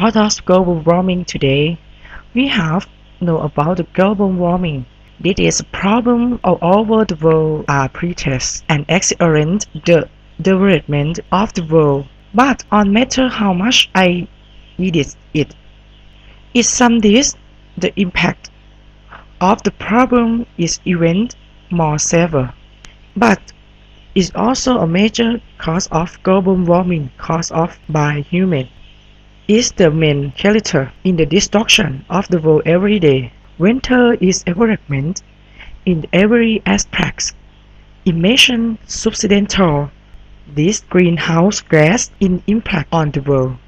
How does global warming today? We have know about global warming. This is a problem all over the world are uh, pretest and accelerate the development of the world. But no matter how much I edit it, it some days the impact of the problem is even more severe. But is also a major cause of global warming caused of by humans. Is the main character in the destruction of the world every day. Winter is environment in every aspect. Imagine substantial this greenhouse gas in impact on the world.